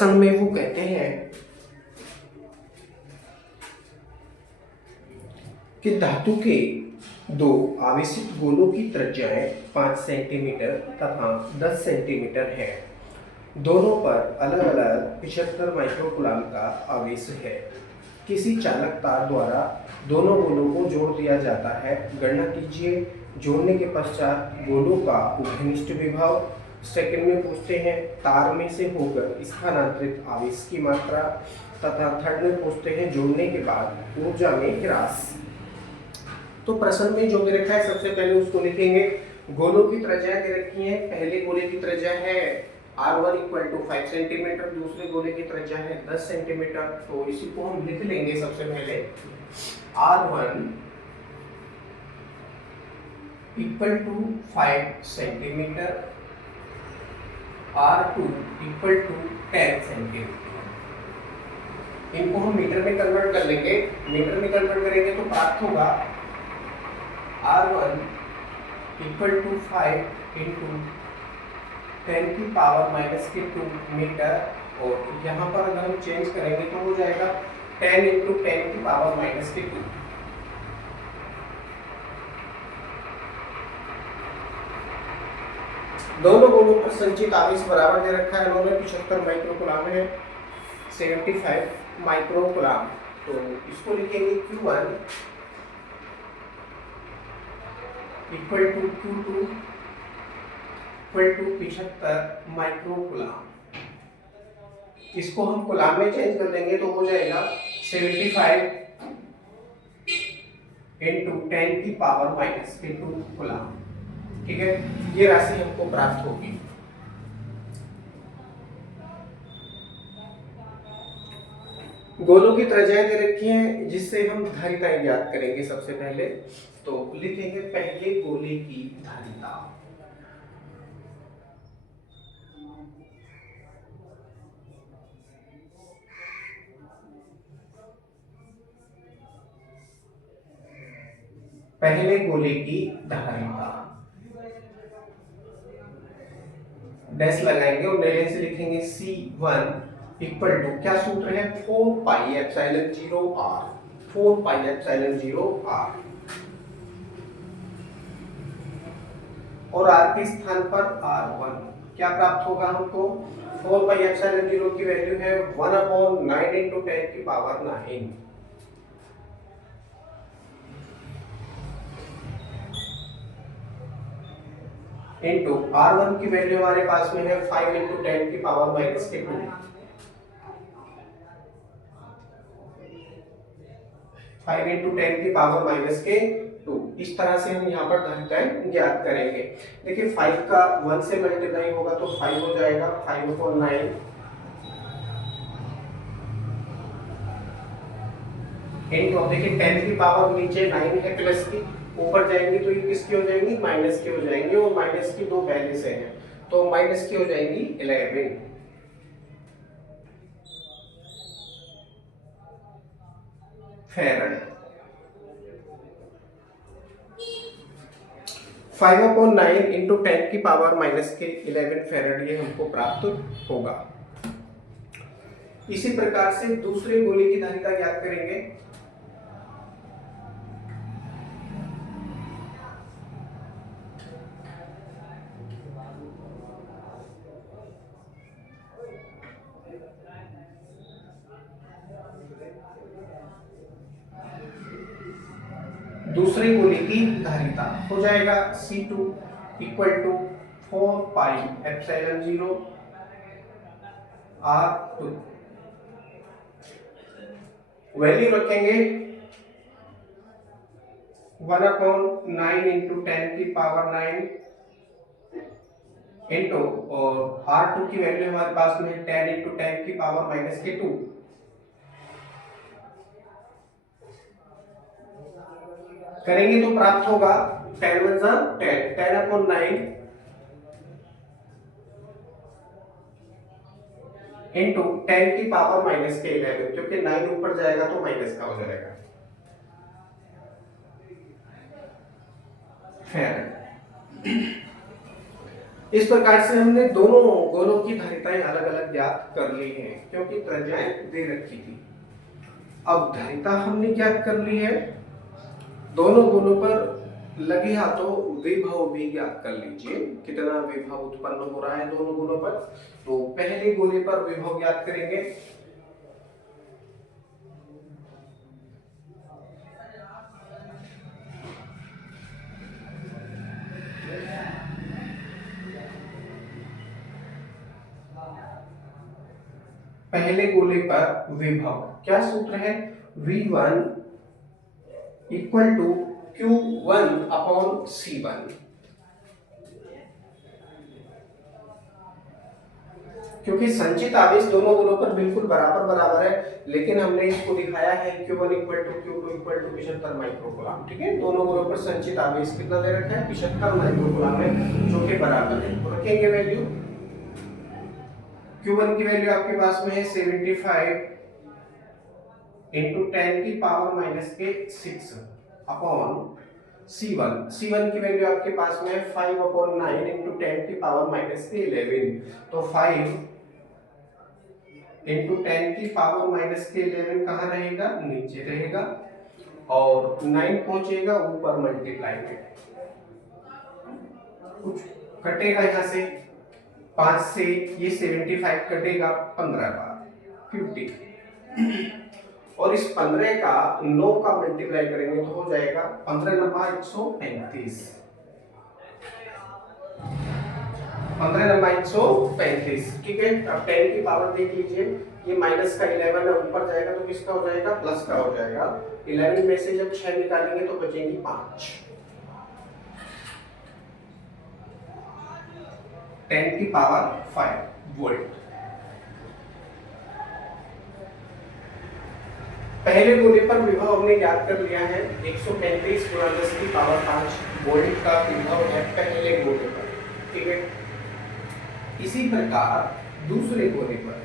प्रश्न में वो कहते हैं कि धातु के दो आवेशित गोलों की त्रिज्याएं 5 सेंटीमीटर तथा 10 सेंटीमीटर है। दोनों पर अलग अलग 75 माइक्रोकूलाम का आवेश है। किसी चालक तार द्वारा दोनों गोलों को जोड़ दिया जाता है। गणना कीजिए जोड़ने के पश्चात गोलों का उभयनिष्ठ विभव। सेकंड में पूछते हैं तार में से होकर स्थानांतरित आवेश की मात्रा, तथा थर्ड में पूछते हैं जोड़ने के बाद ऊर्जा में ह्रास। तो प्रश्न में जो दे रखा है सबसे पहले उसको लिखेंगे। गोलों की त्रिज्या दे रखी है। पहले गोले की त्रिज्या है R1 = 5 सेंटीमीटर, दूसरे गोले की त्रिज्या है 10 सेंटीमीटर। तो इसी को हम लिख लेंगे सबसे पहले R1 = 5 सेंटीमीटर, R2 = 10 सेंटीमीटर। इनको हम मीटर में कन्वर्ट कर लेंगे। मीटर में कन्वर्ट करेंगे तो प्राप्त होगा R1 = 5 × 10⁻⁻2 मीटर, और यहाँ पर अगर हम चेंज करेंगे तो हो जाएगा 10 × 10⁻⁻2। दोनों गोलों पर संचित आवेश बराबर दे रखा है। उन्होंने 75 माइक्रोकूलाम है, 75 माइक्रोकूलाम। तो इसको लिखेंगे Q1 = Q2 = 75 माइक्रोकूलाम। इसको हम कूलाम में चेंज कर देंगे तो हो जाएगा 75 × 10⁻⁻2 कूलाम। ठीक है, ये राशि हमको प्राप्त होगी। गोलों की त्रिज्याएं दे रखी हैं जिससे हम धारिताएं ज्ञात करेंगे। सबसे पहले तो लिखेंगे पहले गोले की धारिता। पहले गोले की धारिता डैश लगाएंगे और नए से लिखेंगे C1 = क्या सूत्र है 4πε0r, 4πε0r। और r के स्थान पर R1 क्या प्राप्त होगा हमको 4πε0 की वैल्यू है 1/9 × 10⁻9 इंटू R1 की वैल्यू हमारे पास में है 5 × 10⁻⁻2 5 × 10⁻2। इस तरह से हम यहाँ पर धारिताएं ज्ञात करेंगे। देखिए 5 का 1 से मल्टीप्लाई होगा तो 5 हो जाएगा 5/9 इंटू, अब देखिए 10 की पावर नीचे 9 है प्लस की, ऊपर जाएंगे तो ये किसकी हो जाएंगी माइनस की हो जाएंगी, और माइनस की दो पहले से हैं तो माइनस की हो जाएंगी 11 फेरेड। 5/9 × 10⁻⁻11 फेरेड ये हमको प्राप्त होगा। इसी प्रकार से दूसरे गोले की धारिता ज्ञात करेंगे। दूसरे गोले की धारिता हो जाएगा C2 = 4πε0 R2। वैल्यू रखेंगे 1/9 × 10⁻9 इंटू, और R2 की वैल्यू हमारे पास में 10 × 10⁻2 करेंगे तो प्राप्त होगा 10 × 10 10/9 इंटू 10⁻⁻11, क्योंकि 9 ऊपर जाएगा तो माइनस का हो जाएगा फेरेड। इस प्रकार से हमने दोनों गोलों की धारिताएं अलग अलग ज्ञात कर ली हैं क्योंकि त्रिज्याएं दे रखी थी। अब धारिता हमने ज्ञात कर ली है, दोनों गोलों पर लगे हाथों विभव भी ज्ञात कर लीजिए, कितना विभव उत्पन्न हो रहा है दोनों गोलों पर। तो पहले गोले पर विभव ज्ञात करेंगे। पहले गोले पर विभव क्या सूत्र है, V1 equal to Q1 upon C1। क्योंकि संचित आवेश दोनों गोलों पर बिल्कुल बराबर बराबर है, लेकिन हमने इसको दिखाया है Q1 equal to Q2 equal to 75 microcoulomb. ठीक है, दोनों गोलों पर संचित आवेश कितना दे रखा है, 75 माइक्रोकूलम है, जो कि बराबर है। तो रखेंगे वैल्यू, Q1 की वैल्यू आपके पास में है 75 इंटू 10 की पावर माइनस के 6 अपॉन C1 की वैल्यू आपके पास में है 5 अपॉन 9 इंटू 10 की पावर माइनस के 11। तो 5 इंटू 10 की पावर माइनस के 11 कहाँ रहेगा, नीचे रहेगा, और 9 पहुंचेगा ऊपर मल्टीप्लाई में। कुछ कटेगा यहाँ से, 5 से ये 75 कटेगा 15 बार 50, और इस 15 का 9 का मल्टीप्लाई करेंगे तो हो जाएगा 15 नंबर 135, 15 नंबर 135। ठीक है, अब 10 की पावर देख लीजिए, ये माइनस का 11 है, ऊपर जाएगा तो किसका हो जाएगा, प्लस का हो जाएगा। 11 में से जब 6 निकालेंगे तो बचेंगी 5। 10 की पावर 5 वोल्ट। पहले गोले पर विभव हमने ज्ञात कर लिया है, 135 गुणा 10 की पावर 5 वोल्ट का विभव है पहले गोले पर। ठीक है, इसी प्रकार दूसरे गोले पर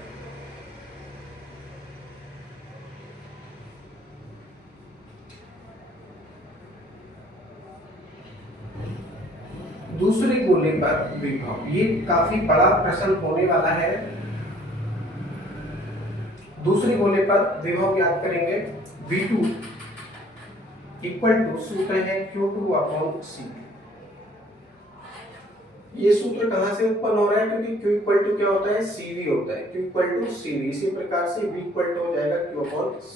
विभव, ये काफी बड़ा प्रश्न होने वाला है। दूसरे गोले पर विभव ज्ञात करेंगे, V2 इक्वल टू सूत्र है Q2 अपॉन C। ये सूत्र कहां से उत्पन्न हो रहा है, क्योंकि Q इक्वल टू क्या होता है, CV होता है, Q इक्वल टू CV। इसी प्रकार से V इक्वल टू हो जाएगा Q upon C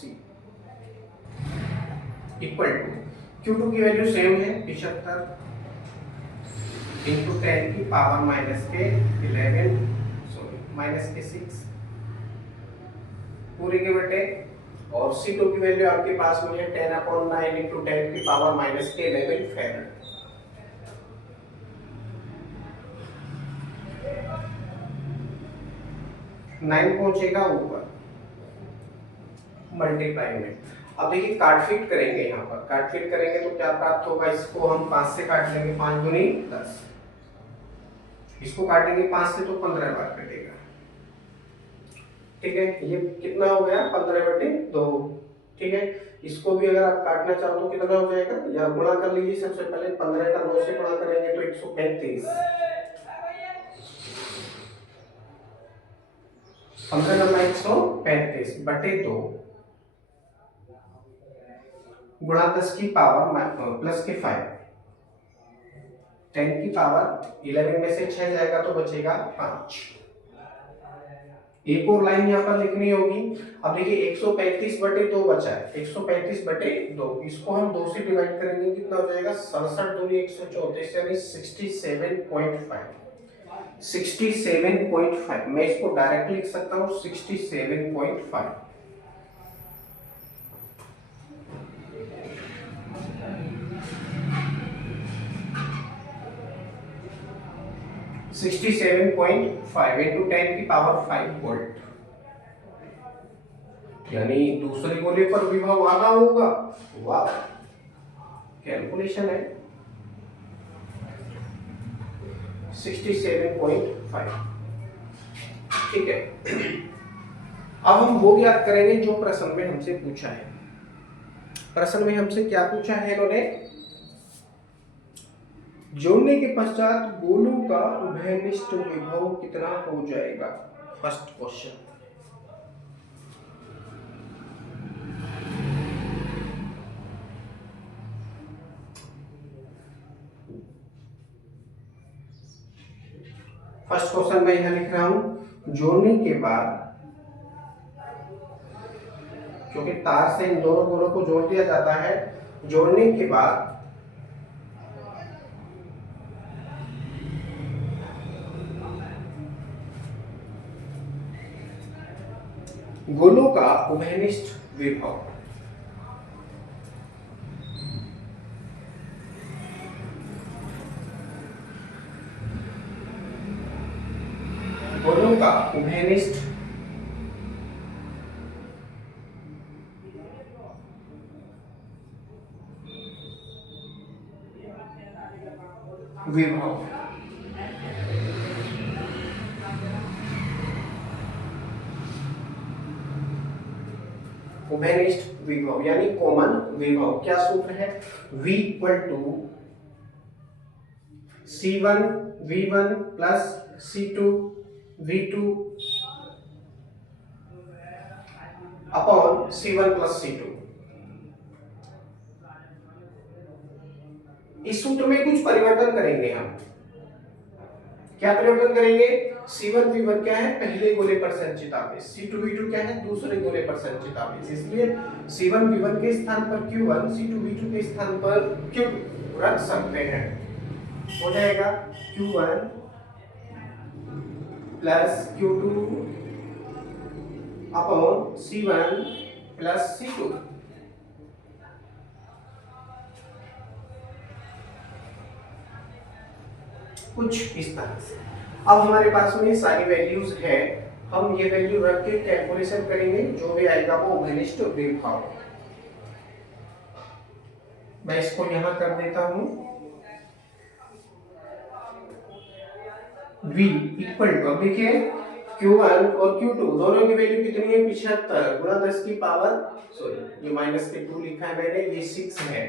equal to Q2 की वैल्यू सेम है 75 इंटू 10 की पावर माइनस के 11 माइनस के 6 पूरे के बटे, और C2 की वैल्यू आपके पास में है 10 अपॉन 9 इंटू 10 की पावर माइनस के 11 फैराड। नाइन पहुंचेगा ऊपर मल्टीप्लाई में। अब देखिए काटफिट करेंगे, यहाँ पर काटफिट करेंगे तो क्या प्राप्त होगा, इसको हम 5 से काट लेंगे, 5 दूनी 10, इसको काटेंगे 5 से तो 15 बार कटेगा। ठीक है, ये कितना हो गया, 15/2। ठीक है, इसको भी अगर आप काटना चाहो तो कितना हो जाएगा, या गुणा कर लीजिए। सबसे पहले 15 का 9 से गुणा करेंगे तो 135, 15 नंबर 135 बटे 2 गुणा 10 की पावर प्लस के 5, 10 की पावर 11 में से 6 जाएगा तो बचेगा 5। एक और लाइन यहाँ पर लिखनी होगी। अब देखिए 135/2 बचा है, 135/2, इसको हम 2 से डिवाइड करेंगे, कितना हो जाएगा, 67 दूनी 134 यानी 67.5। 67.5 मैं इसको डायरेक्ट लिख सकता हूँ 67.5। इंटू 10 की पावर 5 वोल्ट, यानी दूसरे गोले पर विभव आना होगा। वाह, कैलकुलेशन है 67.5। ठीक है, अब हम वो ज्ञात करेंगे जो प्रश्न में हमसे पूछा है। प्रश्न में हमसे क्या पूछा है इन्होंने, जोड़ने के पश्चात गोलों का उभयनिष्ठ विभव कितना हो जाएगा? First question. फर्स्ट क्वेश्चन मैं यहां लिख रहा हूं, जोड़ने के बाद, क्योंकि तार से इन दोनों गोलों को जोड़ दिया जाता है, जोड़ने के बाद गोलों का उभयनिष्ठ विभव, गोलों का उभयनिष्ठ विभव, उभयनिष्ठ विभव यानी कॉमन विभव। क्या सूत्र है? V equal to C1 V1 plus C2 V2 upon C1 plus C2। इस सूत्र में कुछ परिवर्तन करेंगे हम। क्या परिवर्तन करेंगे? C1 V1 क्या है? पहले गोले पर संचित आवेश। C2 V2 क्या है? दूसरे गोले पर संचित आवेश। इसलिए C1 V1 के स्थान पर Q1, C2 V2 के स्थान पर Q2 रख सकते हैं। हो जाएगा Q1 plus Q2 upon C1 plus C2। कुछ इस तरह से। अब हमारे पास में सारी वैल्यूज है, हम ये वैल्यू रख के कैलकुलेशन करेंगे, जो भी आएगा वो उभयनिष्ठ विभव। मैं इसको यहां कर देता हूं, V इक्वल टू, अब देखिए Q1 और Q2 दोनों की वैल्यू कितनी है? 75 गुणा 10 की पावर, सॉरी ये माइनस के 2 लिखा है मैंने, ये 6 है,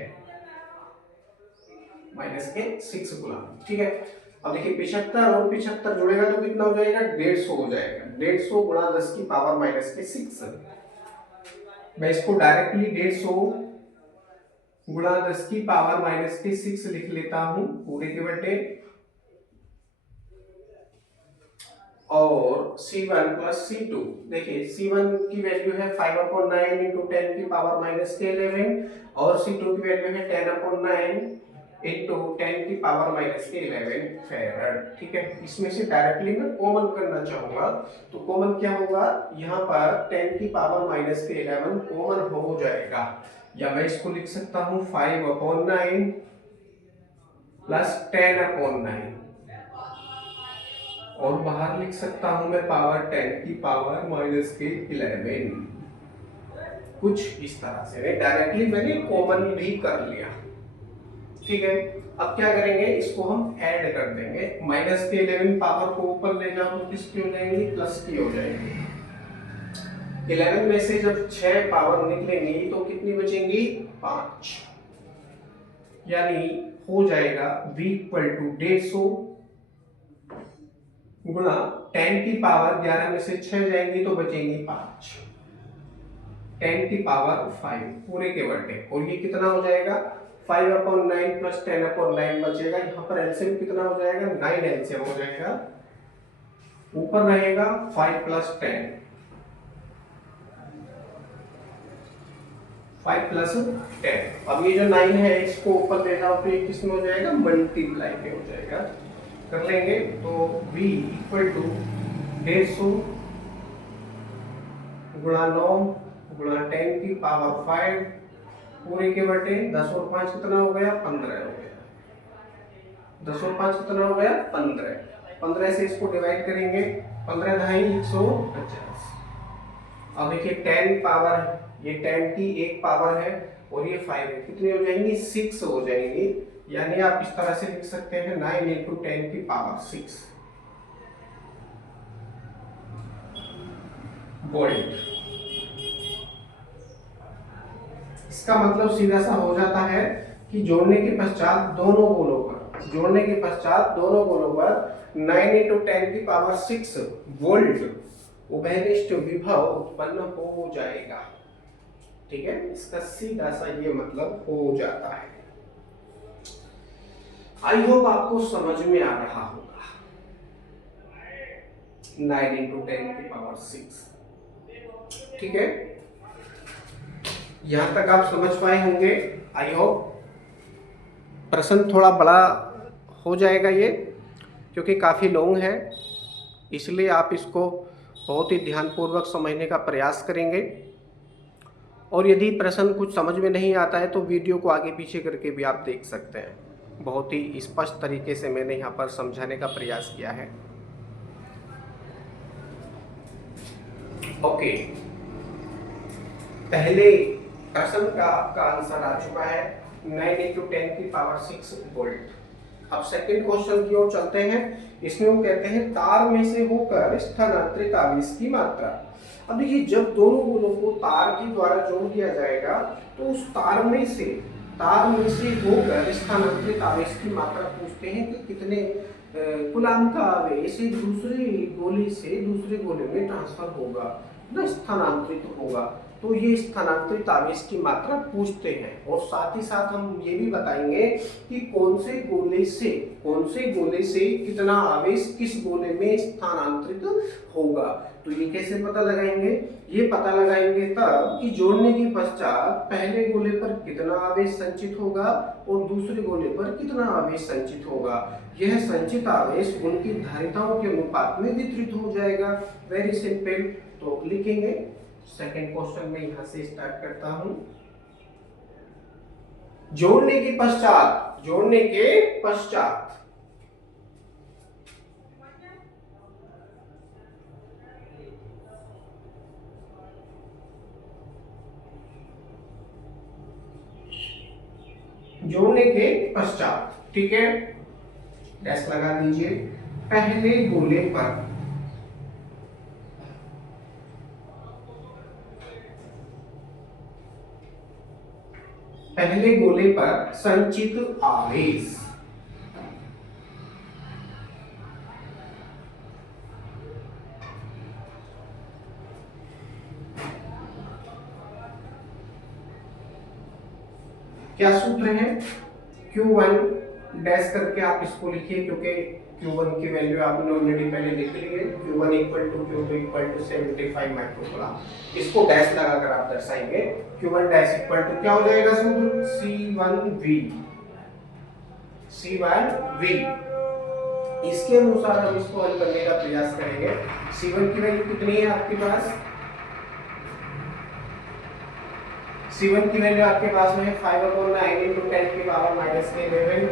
माइनस के 6 गुना, ठीक है। अब देखिए 75 और 75 जुड़ेगा तो कितना हो जाएगा? 150 हो जाएगा। 150 गुणा 10 की पावर माइनस के 6। मैं इसको डायरेक्टली 150 गुणा 10 की पावर माइनस के 6 लिख लेता हूं पूरे के बटे, और C1 प्लस C2, देखिए C1 की वैल्यू है 5/9 इंटू 10 की पावर माइनस के 11, और C2 की वैल्यू है 10/9 इंटू 10 की पावर माइनस के 11 फेराड, ठीक है। इसमें से डायरेक्टली मैं कॉमन करना चाहूंगा, तो कॉमन क्या होगा? यहाँ पर 10 की पावर माइनस के 11 कॉमन हो जाएगा, या मैं इसको लिख सकता हूँ 5/9 प्लस 10/9, और बाहर लिख सकता हूं मैं पावर 10 की पावर माइनस के 11, कुछ इस तरह से। डायरेक्टली मैंने कॉमन भी कर लिया, ठीक है। अब क्या करेंगे? इसको हम ऐड कर देंगे, माइनस के 11 पावर को ऊपर ले जाओ तो किसकी हो जाएंगी? प्लस की हो जाएगी। 11 में से जब 6 पावर निकलेंगी तो कितनी बचेंगी? 5, यानी हो जाएगा V इक्वल टू 150 गुणा 10 की पावर 11 में से 6 जाएंगी तो बचेंगी 5, 10 की पावर 5 पूरे के बटे, और ये कितना हो जाएगा? 5/9 प्लस 10/9 बचेगा। यहाँ पर एलसीएम कितना हो जाएगा? 9 एलसीएम हो जाएगा। ऊपर रहेगा 5 प्लस 10, 5 प्लस 10। अब ये जो 9 है इसको ऊपर ले जाओ तो ये किस में हो जाएगा? मल्टीप्लाई में हो जाएगा। कर लेंगे तो V इक्वल टू 150 गुणा 9 गुणा 10 की पावर 5 पूरे के बटे 10 और 5 कितना हो गया? 15 हो गया। 10 और 5 कितना हो गया? 15। 15 से इसको डिवाइड करेंगे, 15 ढाई 150। अब देखिए 10 पावर, ये 10 की एक पावर है और ये 5 है, कितनी हो जाएंगी? 6 हो जाएंगी। यानी आप इस तरह से लिख सकते हैं 9 इंटू 10 की पावर 6 वोल्ट। इसका मतलब सीधा सा हो जाता है कि जोड़ने के पश्चात दोनों गोलों पर जोड़ने के पश्चात दोनों गोलों पर 9 इंटू 10⁶ वोल्ट उभयनिष्ठ विभव उत्पन्न हो जाएगा। ठीक है, इसका सीधा सा ये मतलब हो जाता है। आई होप आपको समझ में आ रहा होगा। 9 इंटू 10⁶। ठीक है, यहां तक आप समझ पाए होंगे। आई होप प्रश्न थोड़ा बड़ा हो जाएगा ये, क्योंकि काफ़ी लॉन्ग है, इसलिए आप इसको बहुत ही ध्यानपूर्वक समझने का प्रयास करेंगे। और यदि प्रश्न कुछ समझ में नहीं आता है तो वीडियो को आगे पीछे करके भी आप देख सकते हैं। बहुत ही स्पष्ट तरीके से मैंने यहाँ पर समझाने का प्रयास किया है। ओके, पहले प्रश्न का आपका आंसर आ चुका है 9 इंटू 10⁶ वोल्ट। अब सेकंड क्वेश्चन की ओर चलते हैं। इसमें वो कहते हैं तार में से होकर स्थानांतरित आवेश की मात्रा। अब देखिए, जब दोनों गोलों को तार के द्वारा जोड़ दिया जाएगा तो उस तार में से होकर स्थानांतरित आवेश की मात्रा पूछते हैं कि कितने कूलाम्ब का आवेश एक दूसरे गोले से दूसरे गोले में ट्रांसफर होगा, ना स्थानांतरित होगा। तो ये स्थानांतरित आवेश की मात्रा पूछते हैं। और साथ ही साथ हम ये भी बताएंगे कि कौन से गोले से कितना आवेश किस गोले में स्थानांतरित होगा। तो ये कैसे पता लगाएंगे? ये पता लगाएंगे तब कि जोड़ने के पश्चात पहले गोले पर कितना आवेश संचित होगा और दूसरे गोले पर कितना आवेश संचित होगा। यह संचित आवेश उनकी धारिताओं के अनुपात में वितरित हो जाएगा। Very simple. तो लिखेंगे, सेकंड क्वेश्चन में यहां से स्टार्ट करता हूं। जोड़ने के पश्चात जोड़ने के पश्चात, ठीक है, डैश लगा दीजिए। पहले गोले पर संचित आवेश क्या सूत्र है? Q1 डैश करके आप इसको लिखिए, क्योंकि Q1 की वैल्यू आपने ऑलरेडी पहले लिख ली है। Q1 = Q2 = 75 microcoulomb. इसको डैश लगाकर आप दर्शाएंगे। Q1 डैश = क्या हो जाएगा सूत्र? C1V। इसके अनुसार हम इसको हल करने का प्रयास करेंगे। C1 की वैल्यू कितनी है आपके पास? C1 की वैल्यू आपके पास में है 5/9 इंटू 10⁻⁻11।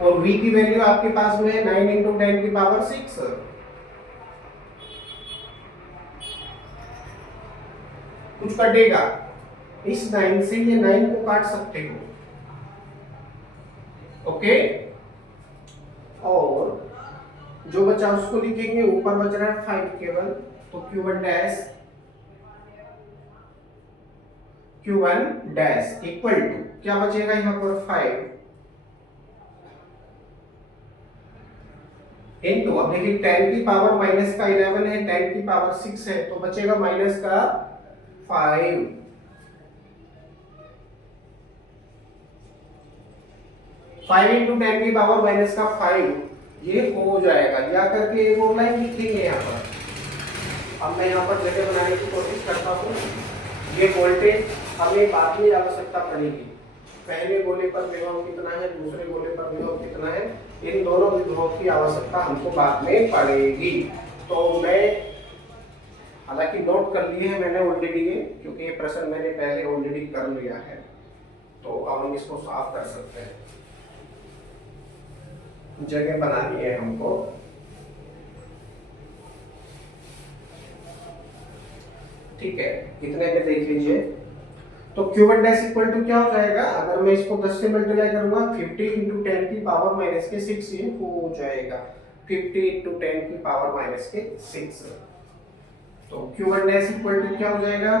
और V की वैल्यू आपके पास में है 9 इंटू 10⁶। कुछ कटेगा? इस 9 से ये 9 को काट सकते हो। ओके, और जो बचा उसको लिखेंगे। ऊपर बच रहा है 5 केवल, तो Q1 डैश इक्वल टू क्या बचेगा यहाँ पर? 5 इंटू, अब देखिए 10⁻⁻11 है, 10⁶ है, तो बचेगा माइनस का 5। 5 इंटू 10⁻⁻5 ये हो जाएगा। या करके एक और लाइन लिखेंगे यहाँ पर। अब मैं यहाँ पर जगह बनाने की कोशिश करता हूँ। ये वोल्टेज हमें बाद में आवश्यकता पड़ेगी। पहले गोले पर विभव कितना है, दूसरे गोले पर विभव कितना है, इन दोनों विभवों की आवश्यकता हमको बाद में पड़ेगी। तो मैं हालांकि नोट कर लिए हैं मैंने ऑलरेडी ये, क्योंकि ये प्रश्न मैंने पहले ऑलरेडी कर लिया है। तो अब हम इसको साफ कर सकते हैं। जगह बनानी है हमको। ठीक है, इतने में देख लीजिए। तो Q1 डैश इक्वल टू क्या हो जाएगा? अगर मैं इसको 10 से मल्टीप्लाई करूंगा, 50 इंटू 10⁻⁻6 ये हो जाएगा। 50 इंटू 10⁻⁻6। तो Q1 डैश इक्वल टू क्या हो जाएगा?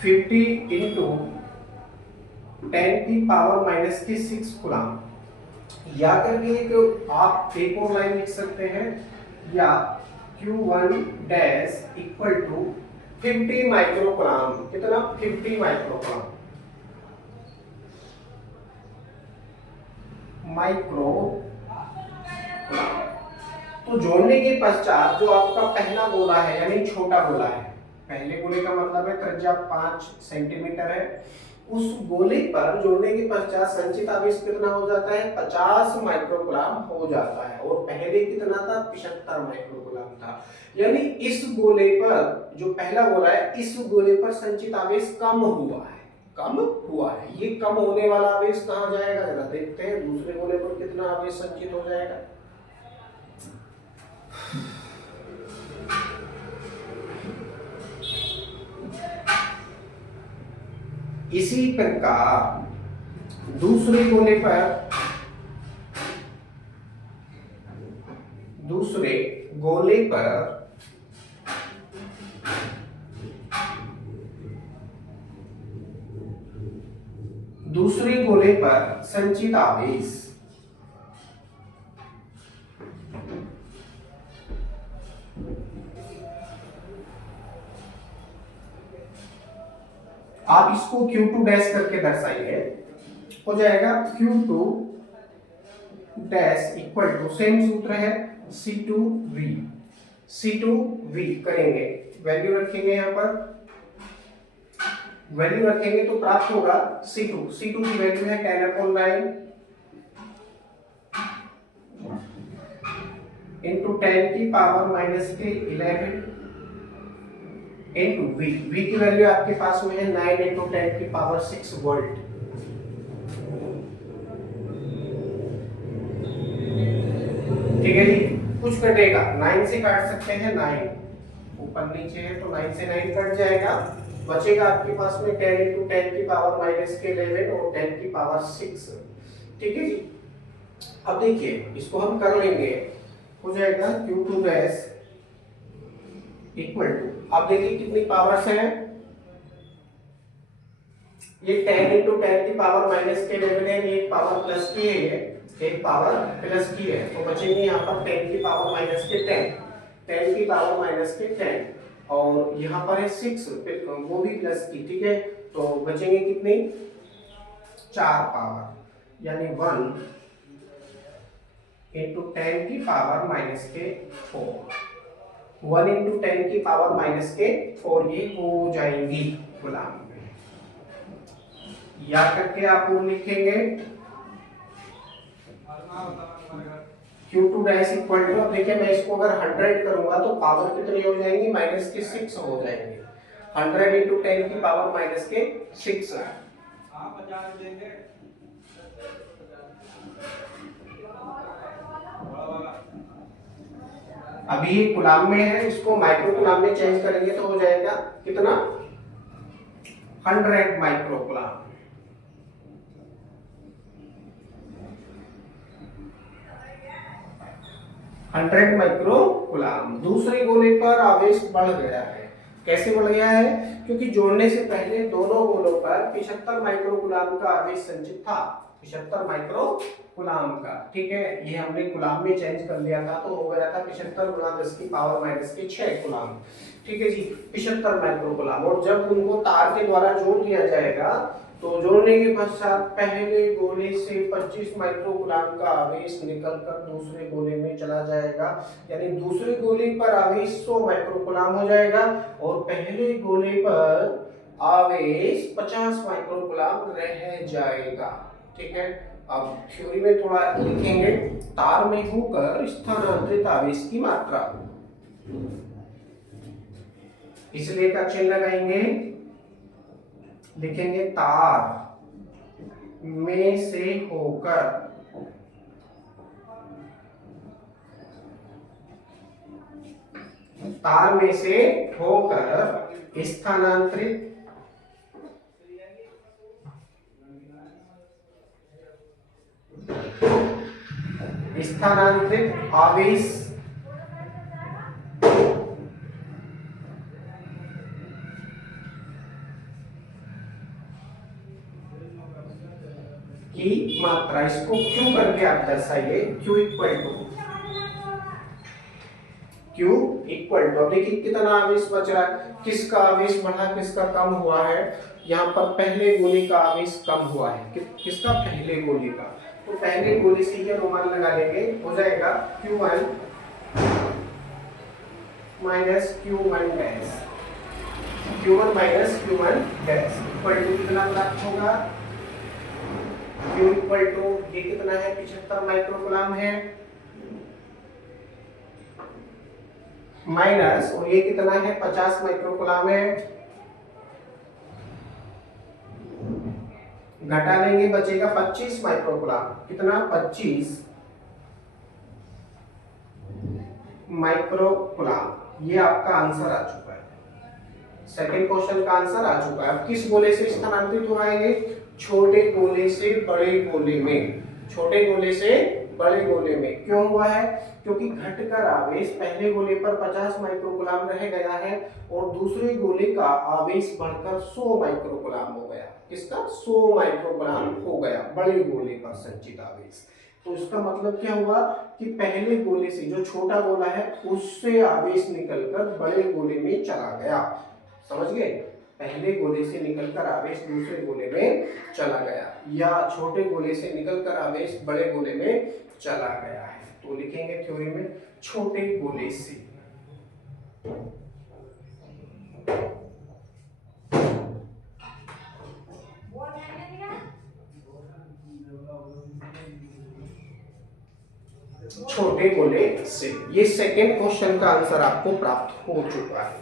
50 इंटू 10 की पावर माइनस के 6 कूलम। या करके एक आप एक और लाइन लिख सकते हैं, या Q1 dash equal to 50 microgram. कितना? 50 माइक्रोग्राम। तो जोड़ने के पश्चात जो आपका पहला गोला है यानी छोटा गोला है, पहले गोले का मतलब है त्रिज्या 5 सेंटीमीटर है, उस गोले पर जोड़ने के पश्चात संचित आवेश कितना हो जाता है? 50 माइक्रोग्राम हो जाता है। और पहले कितना था? 75 माइक्रोग्राम था। यानी इस गोले पर, जो पहला गोला है, इस गोले पर संचित आवेश कम हुआ है, कम हुआ है। ये कम होने वाला आवेश कहाँ जाएगा? जरा देखते हैं दूसरे गोले पर कितना आवेश संचित हो जाएगा। इसी प्रकार दूसरे गोले पर संचित आवेश आप इसको Q2 डैश करके दर्शाइए, हो जाएगा Q2 dash equal to, same सूत्र है C2V। C2V करेंगे, वैल्यू रखेंगे, यहां पर वैल्यू रखेंगे तो प्राप्त होगा C2। C2 की वैल्यू है 10/9 इंटू 10 की पावर माइनस के 11 इंटू V। V की वैल्यू आपके पास में है 9 इंटू 10 की पावर 6 वोल्ट। ठीक है जी, कुछ कटेगा, 9 से काट सकते हैं, 9 ऊपर नीचे है तो 9 से 9 कट जाएगा, बचेगा आपके पास में 10 इंटू 10 की पावर माइनस के 11 और 10 की पावर 6। ठीक है जी। अब देखिए इसको हम कर लेंगे, हो जाएगा Q2 डैश इक्वल टू, अब देखिए कितनी पावर्स हैं, ये 10 इंटू 10 की पावर माइनस के 11 है, ये एक पावर प्लस की है, एक पावर प्लस की है, तो बचेंगे यहाँ पर 10 की पावर माइनस के 10, 10 की पावर माइनस के 10, और यहाँ पर है 6, वो भी प्लस की। ठीक है, तो बचेंगे कितनी? 4 पावर, यानी 1 इंटू 10 की पावर माइनस के 4, 1 इंटू 10 की पावर माइनस के 4 ये हो जाएंगी गुलाम में। याद करके आप वो लिखेंगे Q2 डैश इक्वल टू, अब देखिए मैं इसको अगर 100 करूंगा तो पावर कितनी हो जाएंगी? माइनस के 6 हो जाएंगे। 100 इंटू 10 की पावर माइनस के 6। अभी ये कुलाम में है, इसको माइक्रो कुलाम में चेंज करेंगे तो हो जाएगा कितना? 100 माइक्रो कुलाम। 100 माइक्रो कुलाम। दूसरे गोले पर आवेश बढ़ गया है। कैसे बढ़ गया है? क्योंकि जोड़ने से पहले दोनों गोलों पर 75 माइक्रो कुलाम का आवेश संचित था, 75 माइक्रो कुलाम का। ठीक है, ये हमने कुलाम में चेंज कर लिया था तो हो गया था 75 गुणा 10 की पावर माइनस के 6 कुलाम। ठीक है जी, 75 माइक्रो कुलाम। और जब उनको तार के द्वारा जोड़ दिया जाएगा तो जोड़ने के पश्चात पहले गोले से 25 माइक्रो कुलाम का आवेश निकलकर दूसरे गोले में चला जाएगा, यानी दूसरे गोले पर आवेश 100 माइक्रो कुलाम हो जाएगा और पहले गोले पर आवेश 50 माइक्रो कुलाम रह जाएगा। ठीक है, अब थ्योरी में थोड़ा लिखेंगे, तार में होकर स्थानांतरित आवेश की मात्रा, इसलिए का चिन्ह लगाएंगे, लिखेंगे तार में से होकर स्थानांतरित आवेश की मात्रा, इसको क्यू करके आप दर्शाइए। क्यू इक्वल टू अब देखिए कितना आवेश बच रहा है, किसका आवेश बढ़ा किसका कम हुआ है। यहाँ पर पहले गोले का आवेश कम हुआ है, किसका, पहले गोले का। तो पहले गोले से ये अनुमान लगा लेंगे, हो जाएगा Q1 minus Q1 dash, Q1 minus Q1 dash equal to कितना प्राप्त होगा, Q इक्वल टू ये कितना है, 75 माइक्रोकूलम है, माइनस और ये कितना है, 50 माइक्रोकूलम है, घटा लेंगे बचेगा 25 माइक्रोकूलम, कितना, 25 माइक्रोकूलम। ये आपका आंसर आ चुका है, सेकंड क्वेश्चन का आंसर आ चुका है। अब किस गोले से स्थानांतरित हो आएंगे, छोटे गोले से बड़े गोले में, छोटे गोले से बड़े गोले में। क्यों हुआ है, क्योंकि घटकर आवेश पहले गोले पर 50 माइक्रोकूलम रह गया है और दूसरे गोले का आवेश बढ़कर 100 माइक्रोकूलम हो गया, किसका, 100 माइक्रोकूलम हो गया बड़े गोले पर संचित आवेश। तो इसका मतलब क्या हुआ कि पहले गोले से जो छोटा गोला है उससे आवेश निकलकर बड़े गोले में चला गया, समझ गए, पहले गोले से निकलकर आवेश दूसरे गोले में चला गया, या छोटे गोले से निकलकर आवेश बड़े गोले में चला गया है। तो लिखेंगे थ्योरी में, छोटे गोले से छोटे गोले से। ये सेकेंड क्वेश्चन का आंसर आपको प्राप्त हो चुका है।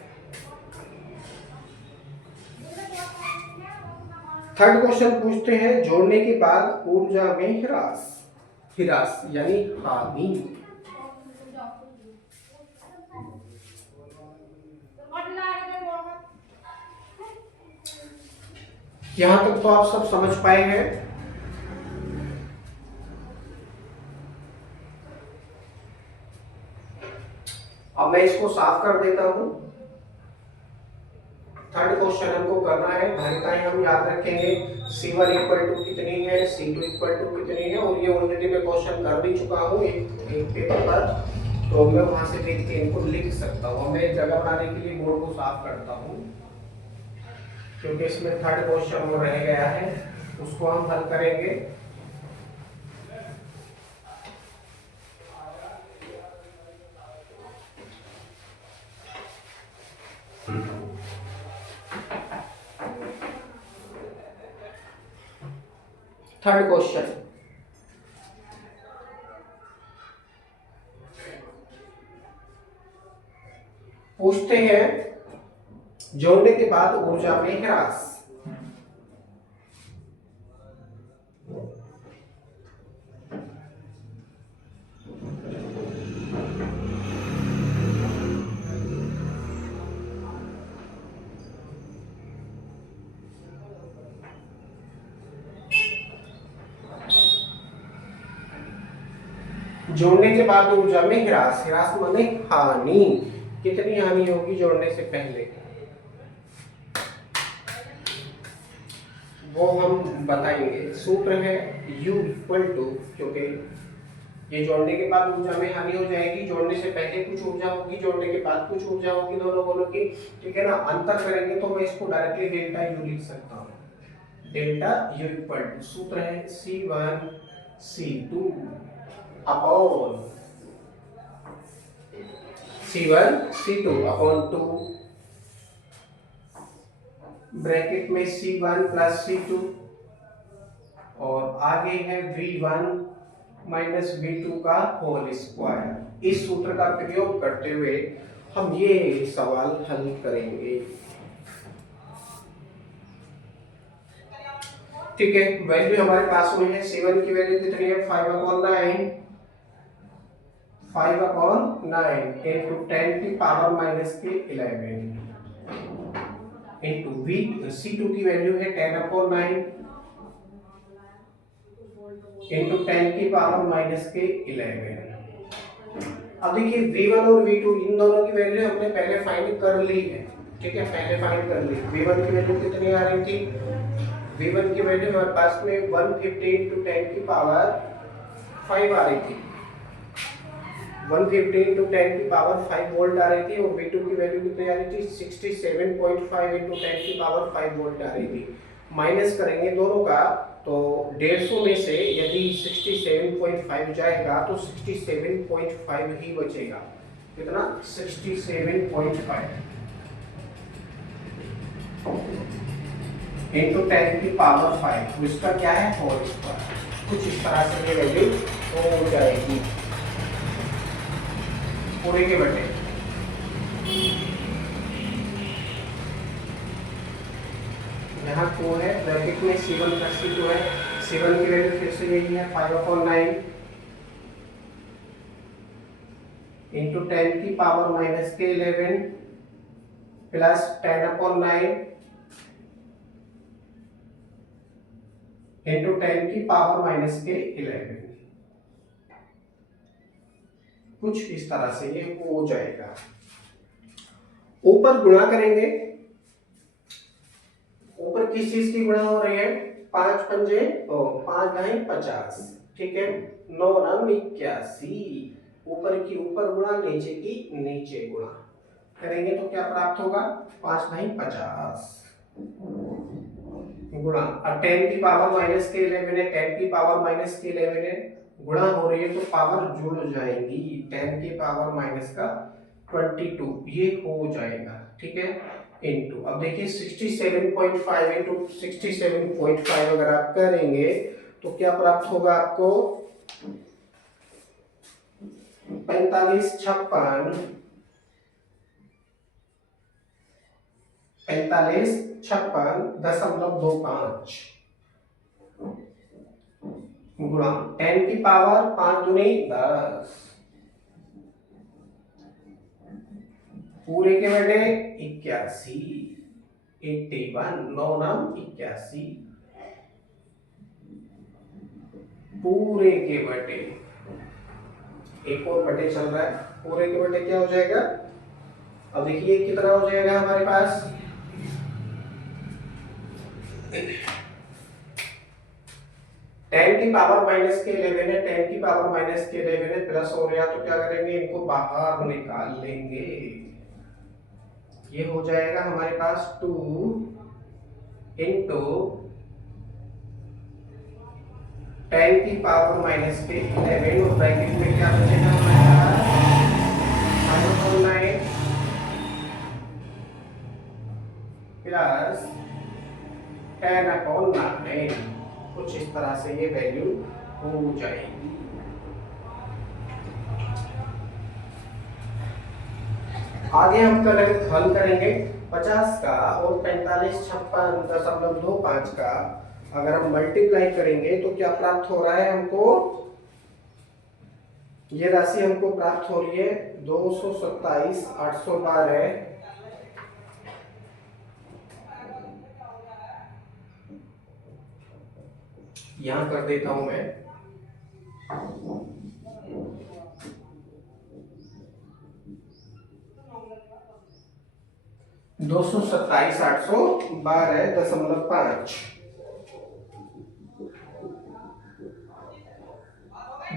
थर्ड क्वेश्चन पूछते हैं, जोड़ने के बाद ऊर्जा में ह्रास, ह्रास यानी हानि। यहां तक तो आप सब समझ पाए हैं। अब मैं इसको साफ कर देता हूं। थर्ड क्वेश्चन हमको करना है, धारिताएं हम याद रखेंगे, C1 इक्वल टू कितनी है, C2 इक्वल टू कितनी है, और ये ऑलरेडी मैं क्वेश्चन कर भी चुका हूँ एक पेपर पर, तो मैं वहां से देख के इनको लिख सकता हूँ। मैं जगह बनाने के लिए बोर्ड को साफ करता हूँ, क्योंकि इसमें थर्ड क्वेश्चन वो रह गया है, उसको हम हल करेंगे। थर्ड क्वेश्चन, पूछते हैं जोड़ने के बाद ऊर्जा में ह्रास। जोड़ने के बाद ऊर्जा में ह्रास, ह्रास माने हानि, कितनी हानि होगी जोड़ने से पहले, वो हम बताएंगे। सूत्र है U इक्वल टू, क्योंकि ये जोड़ने के बाद ऊर्जा में हानि हो जाएगी, जोड़ने से पहले कुछ ऊर्जा होगी, जोड़ने के बाद कुछ ऊर्जा होगी दोनों गोलों की, ठीक है ना। अंतर करेंगे तो मैं इसको डायरेक्टली डेल्टा U लिख सकता हूँ, डेल्टा U इक्वल टू, सूत्र है C1 C2 upon C1 C2 upon 2, bracket में C1 प्लस C2 और आगे है V1 माइनस V2 का होल स्क्वायर। इस सूत्र का प्रयोग करते हुए हम ये सवाल हल करेंगे, ठीक है। वैल्यू हमारे पास में है, C1 की वैल्यू कितनी है, 5/9, 5/9 इंटू 10 की पावर माइनस के 11 इंटू C2 की वैल्यू है 10/9 इंटू 10 की पावर माइनस के 11। अब देखिए V1 और V2 इन दोनों की वैल्यू हमने पहले फाइंड कर ली है, ठीक है, पहले फाइंड कर ली। V1 की वैल्यू कितनी आ रही थी, V1 की वैल्यू हमारे पास में 150 इंटू 10 की पावर 5 आ रही थी, 150 इंटू 10 की पावर 5 वोल्ट आ रही थी, और V2 की वैल्यू कितनी आ रही थी 67.5 इंटू 10 की पावर 5 वोल्ट आ रही थी। माइनस करेंगे दोनों का तो 150 में से यदि 67.5 जाएगा तो 67.5 ही बचेगा। कितना? 67.5 इंटू 10 की पावर 5, इसका क्या है होल स्क्वायर। कुछ इस तरह से ये वैल्यू हो जाएगी पूरे के बटे। यहाँ 2 है, ब्रैकेट में C1 प्लस C2 है। C1 की वैल्यू फिर से यही है 5/9 इंटू 10 की पावर माइनस के 11 प्लस 10/9 इंटू 10 की पावर माइनस के 11। कुछ इस तरह से ये हो जाएगा। ऊपर गुणा करेंगे, ऊपर किस चीज की गुणा हो रही है? 5 पंजे 5 ढाई 50, ठीक है। 9 नाम 81, ऊपर की ऊपर गुणा, नीचे की नीचे गुणा करेंगे तो क्या प्राप्त होगा? 5 ढाई 50 गुणा, अब 10 की पावर माइनस के 11 है, 10 की पावर माइनस के 11 है, गुणा हो रही है तो पावर जुड़ जाएंगी। 10 की पावर माइनस का 22 ये हो जाएगा, ठीक है। इनटू, अब देखिए 67.5 इंटू 67.5 अगर आप करेंगे तो क्या प्राप्त होगा आपको? 4556.25 गुणा 10 की पावर 5 दूनी 10 पूरे के बटे 81, 81 9 नाम 81 पूरे के बटे, एक और बटे चल रहा है, पूरे के बटे क्या हो जाएगा? अब देखिए कितना हो जाएगा हमारे पास? 10 की पावर माइनस के 11 है, 10 की पावर माइनस के 11 है, प्लस हो गया तो क्या करेंगे? इनको बाहर निकाल लेंगे। ये हो जाएगा हमारे पास 2 इंटू 10 की पावर माइनस के 11, और ब्रैकेट में क्या बचेगा हमारे पास? 9 प्लस 10/9। कुछ इस तरह से ये वैल्यू हो जाएगी। आगे हम हल करेंगे 50 का और 4556.25 का अगर हम मल्टीप्लाई करेंगे तो क्या प्राप्त हो रहा है हमको? ये राशि हमको प्राप्त हो रही है 227,812। यहां कर देता हूं मैं, 227,812.5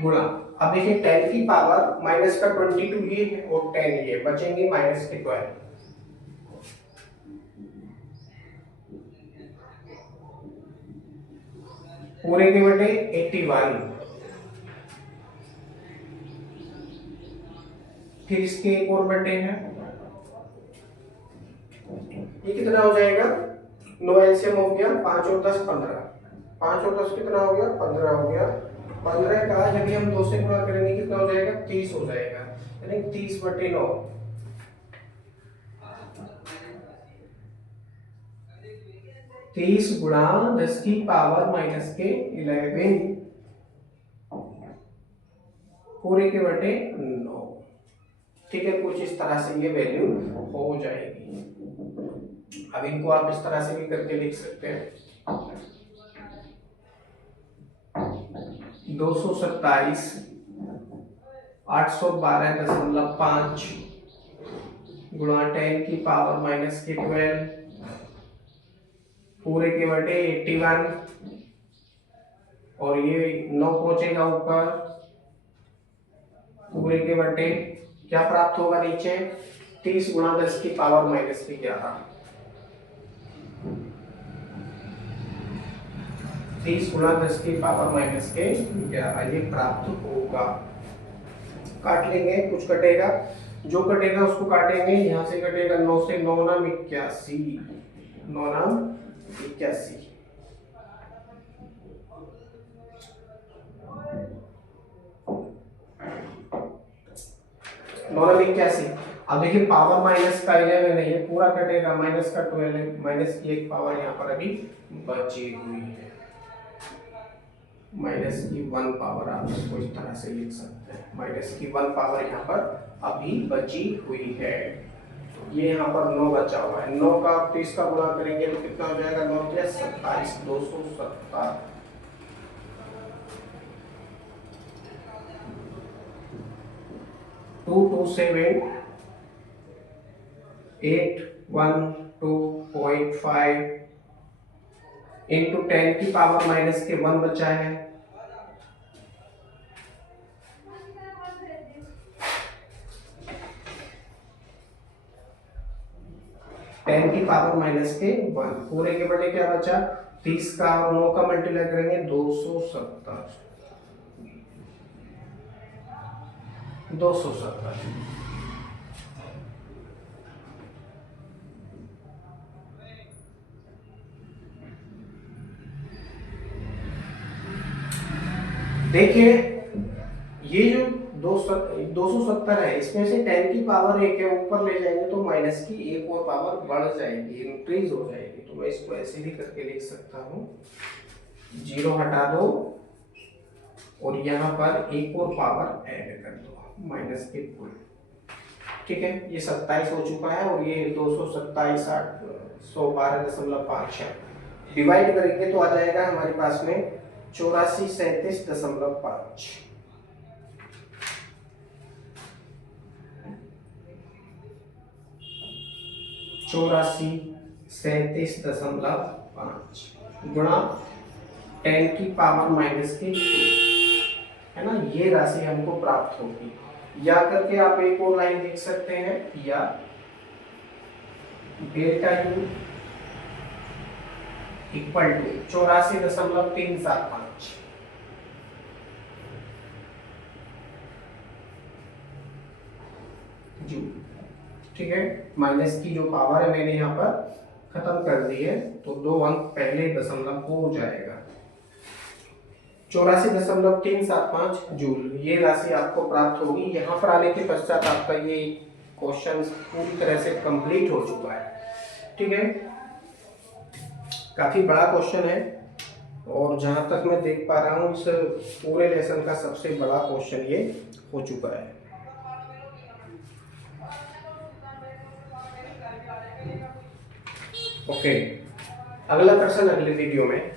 गुणा, अब देखिए 10 की पावर माइनस का 22 ये है और 10 ये, बचेंगे माइनस के 12, पूरे के बटे 81, फिर इसके एक और बटे हैं, ये कितना हो जाएगा? 9 एलसीएम हो गया, 5 और 10 15, 5 और 10 कितना हो गया? 15 हो गया। 15 का यदि हम 2 से गुणा करेंगे कितना हो जाएगा? 30 हो जाएगा, यानी 30/9। 30 गुणा 10 की पावर माइनस के 11 पूरे के बटे 9, ठीक है। कुछ इस तरह से ये वैल्यू हो जाएगी। अब इनको आप इस तरह से भी करके लिख सकते हैं, 227,812.5 गुणा 10 की पावर माइनस के 12 पूरे के बटे 81 और ये 9 पहुंचेगा ऊपर पूरे के बटे क्या प्राप्त होगा नीचे 30 गुणा 10 की पावर माइनस की 11 30 गुणा 10 की पावर माइनस के 11 ये प्राप्त होगा। काट लेंगे कुछ कटेगा जो कटेगा उसको काटेंगे यहाँ से कटेगा 9 से 9 नाम 81 9 नाम 81 9 नाम 81। अब देखिए पावर माइनस का 11 नहीं है पूरा कटेगा माइनस का 12 है माइनस की एक पावर यहाँ पर अभी बची हुई है माइनस की 1 पावर आप इसको इस तरह से लिख सकते हैं माइनस की 1 पावर यहाँ पर अभी बची हुई है। ये यहाँ पर 9 बचा हुआ है 9 का 30 का गुणा करेंगे तो कितना हो जाएगा 9 क्या 27 270 227 812.5 इंटू 10 की पावर माइनस के 1 बचा है 10 की पावर माइनस के 1 पूरे के बटे क्या बचा 30 का और 9 का मल्टीप्लाई करेंगे 270 देखिए ये जो 270 है इसमें से 10 की पावर एक है ऊपर ले जाएंगे तो माइनस की एक और पावर बढ़ जाएगी इंक्रीज हो जाएगी तो मैं इसको ऐसे भी करके लिख सकता हूँ 0 हटा दो और यहाँ पर एक और पावर ऐड कर दो माइनस के फुल ठीक है ये 27 हो चुका है और ये 227 112.5 डिवाइड करेंगे तो आ जाएगा हमारे पास में 8437.5 8437.5 गुणा 10 की पावर माइनस के 2 है ना ये राशि हमको प्राप्त होगी या करके आप एक और लाइन देख सकते हैं या delta U equal to 84.375 joule ठीक है माइनस की जो पावर है मैंने यहाँ पर खत्म कर दी है तो 2 अंक पहले दशमलव हो जाएगा 84.375 जूल ये राशि आपको प्राप्त होगी। यहाँ पर आने के पश्चात आपका ये क्वेश्चन पूरी तरह से कंप्लीट हो चुका है ठीक है काफी बड़ा क्वेश्चन है और जहां तक मैं देख पा रहा हूँ इस पूरे लेसन का सबसे बड़ा क्वेश्चन ये हो चुका है। ओके अगला प्रश्न अगले वीडियो में